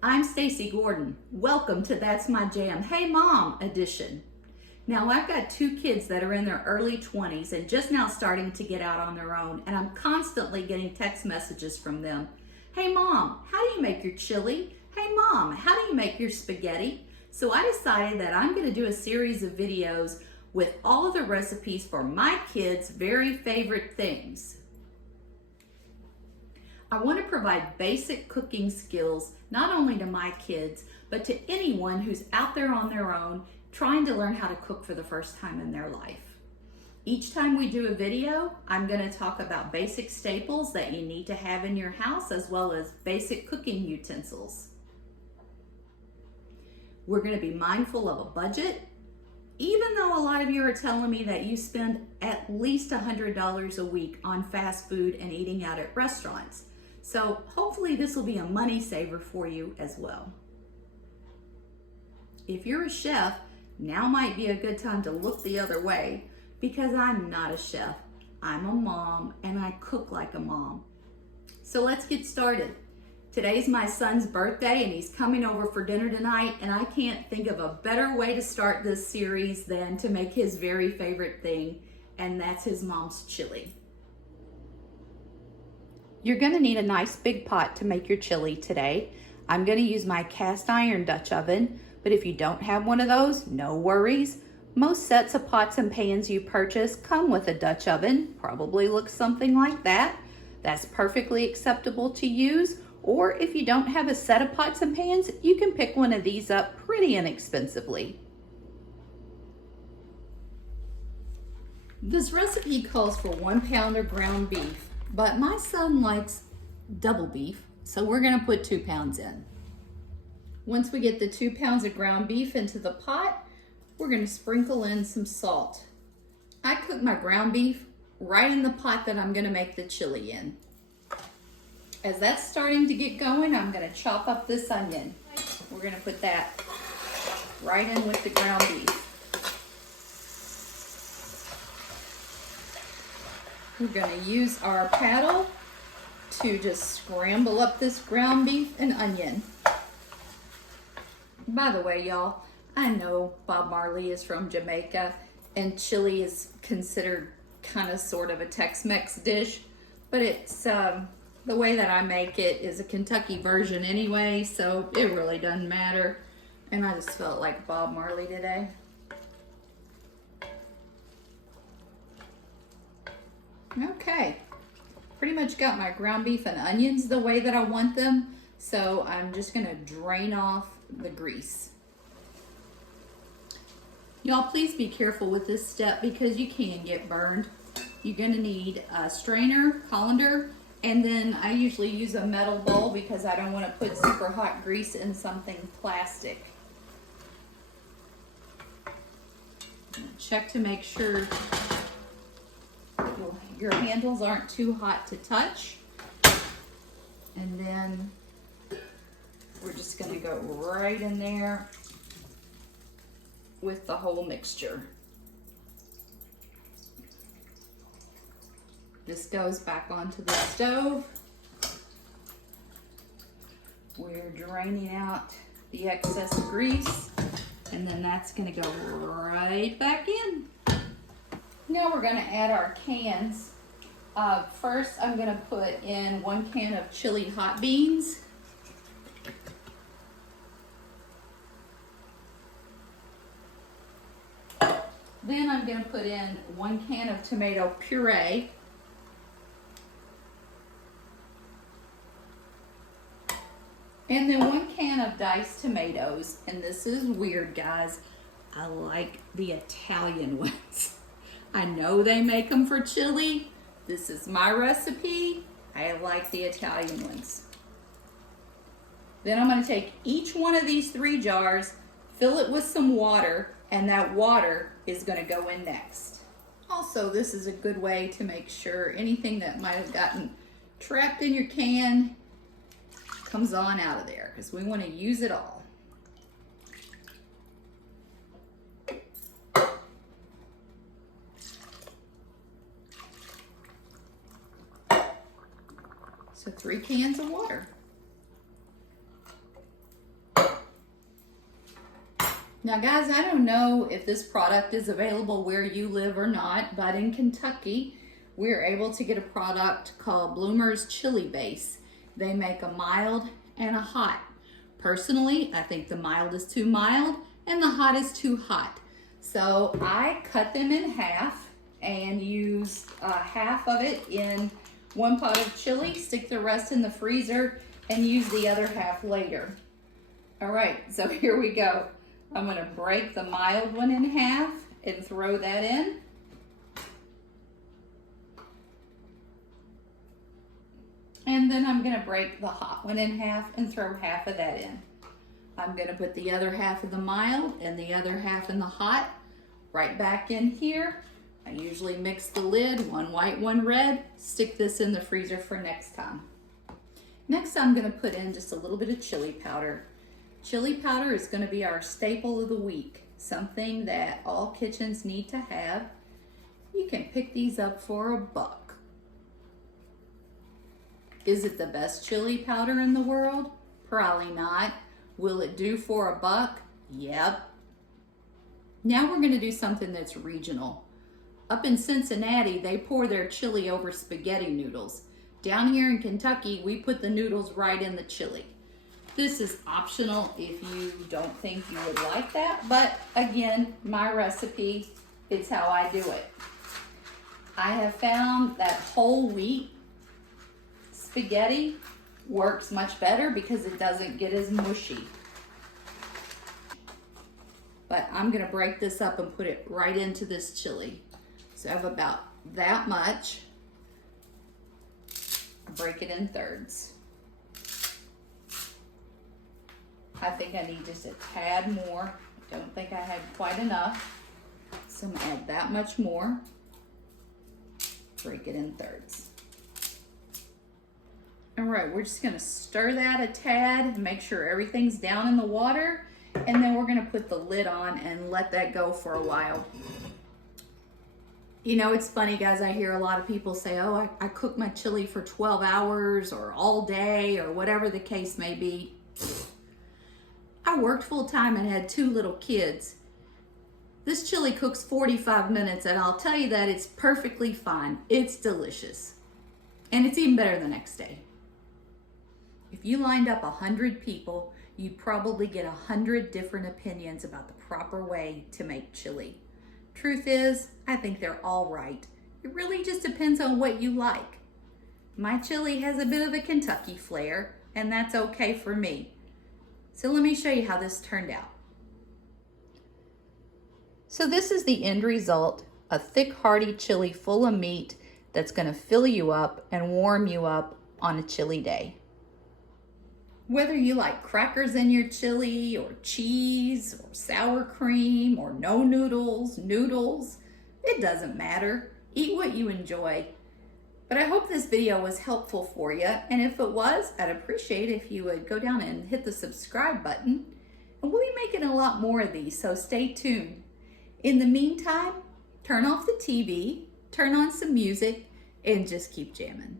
I'm Stacy Gordon. Welcome to That's My Jam Hey Mom edition. Now I've got two kids that are in their early 20s and just now starting to get out on their own, and I'm constantly getting text messages from them. Hey Mom, how do you make your chili? Hey Mom, how do you make your spaghetti? So I decided that I'm going to do a series of videos with all of the recipes for my kids' very favorite things. I want to provide basic cooking skills not only to my kids, but to anyone who's out there on their own trying to learn how to cook for the first time in their life. Each time we do a video, I'm going to talk about basic staples that you need to have in your house, as well as basic cooking utensils. We're going to be mindful of a budget, even though a lot of you are telling me that you spend at least $100 a week on fast food and eating out at restaurants. So hopefully this will be a money saver for you as well. If you're a chef, now might be a good time to look the other way, because I'm not a chef. I'm a mom and I cook like a mom. So let's get started. Today's my son's birthday and he's coming over for dinner tonight, and I can't think of a better way to start this series than to make his very favorite thing, and that's his mom's chili. You're going to need a nice big pot to make your chili today. I'm going to use my cast iron Dutch oven, but if you don't have one of those, no worries. Most sets of pots and pans you purchase come with a Dutch oven, probably looks something like that. That's perfectly acceptable to use, or if you don't have a set of pots and pans, you can pick one of these up pretty inexpensively. This recipe calls for 1 pound of ground beef, but my son likes double beef, so we're gonna put 2 pounds in. Once we get the 2 pounds of ground beef into the pot, we're gonna sprinkle in some salt. I cook my ground beef right in the pot that I'm gonna make the chili in. As that's starting to get going, I'm gonna chop up this onion. We're gonna put that right in with the ground beef. We're going to use our paddle to just scramble up this ground beef and onion. By the way, y'all, I know Bob Marley is from Jamaica and chili is considered kind of sort of a Tex-Mex dish, but it's the way that I make it is a Kentucky version anyway, so it really doesn't matter. And I just felt like Bob Marley today. Okay, pretty much got my ground beef and onions the way that I want them, so I'm just gonna drain off the grease. Y'all, please be careful with this step because you can get burned. You're gonna need a strainer, colander, and then I usually use a metal bowl because I don't want to put super hot grease in something plastic. Check to make sure your handles aren't too hot to touch. And then we're just going to go right in there with the whole mixture. This goes back onto the stove. We're draining out the excess grease, and then that's going to go right back in. Now we're going to add our cans. First, I'm going to put in 1 can of chili hot beans. Then I'm going to put in 1 can of tomato puree. And then 1 can of diced tomatoes. And this is weird, guys. I like the Italian ones. I know they make them for chili. This is my recipe. I like the Italian ones. Then I'm going to take each one of these 3 jars, fill it with some water, and that water is going to go in next. Also, this is a good way to make sure anything that might have gotten trapped in your can comes on out of there, because we want to use it all. So 3 cans of water. Now guys, I don't know if this product is available where you live or not, but in Kentucky, we're able to get a product called Bloemers Chili Base. They make a mild and a hot. Personally, I think the mild is too mild and the hot is too hot. So I cut them in half and use half of it in one pot of chili, stick the rest in the freezer, and use the other half later. All right, so here we go. I'm gonna break the mild one in half and throw that in. And then I'm gonna break the hot one in half and throw half of that in. I'm gonna put the other half of the mild and the other half in the hot right back in here. I usually mix the lid, one white, one red, stick this in the freezer for next time. Next, I'm gonna put in just a little bit of chili powder. Chili powder is going to be our staple of the week, something that all kitchens need to have. You can pick these up for $1. Is it the best chili powder in the world? Probably not. Will it do for $1? Yep. Now we're going to do something that's regional. Up in Cincinnati, they pour their chili over spaghetti noodles. Down here in Kentucky, we put the noodles right in the chili. This is optional if you don't think you would like that, but again, my recipe, it's how I do it. I have found that whole wheat spaghetti works much better because it doesn't get as mushy. But I'm gonna break this up and put it right into this chili. So I have about that much. Break it in thirds. I think I need just a tad more. I don't think I had quite enough. So I'm gonna add that much more. Break it in thirds. All right, we're just gonna stir that a tad, make sure everything's down in the water, and then we're gonna put the lid on and let that go for a while. You know, it's funny, guys, I hear a lot of people say, oh, I cook my chili for 12 hours or all day or whatever the case may be. I worked full time and had 2 little kids. This chili cooks 45 minutes and I'll tell you that it's perfectly fine. It's delicious. And it's even better the next day. If you lined up 100 people, you'd probably get 100 different opinions about the proper way to make chili. Truth is, I think they're all right. It really just depends on what you like. My chili has a bit of a Kentucky flair, and that's okay for me. So let me show you how this turned out. So this is the end result, a thick, hearty chili full of meat that's gonna fill you up and warm you up on a chilly day. Whether you like crackers in your chili or cheese or sour cream or no noodles, it doesn't matter. Eat what you enjoy. But I hope this video was helpful for you, and if it was, I'd appreciate if you would go down and hit the subscribe button, and we'll be making a lot more of these, so stay tuned. In the meantime, turn off the TV, turn on some music, and just keep jamming.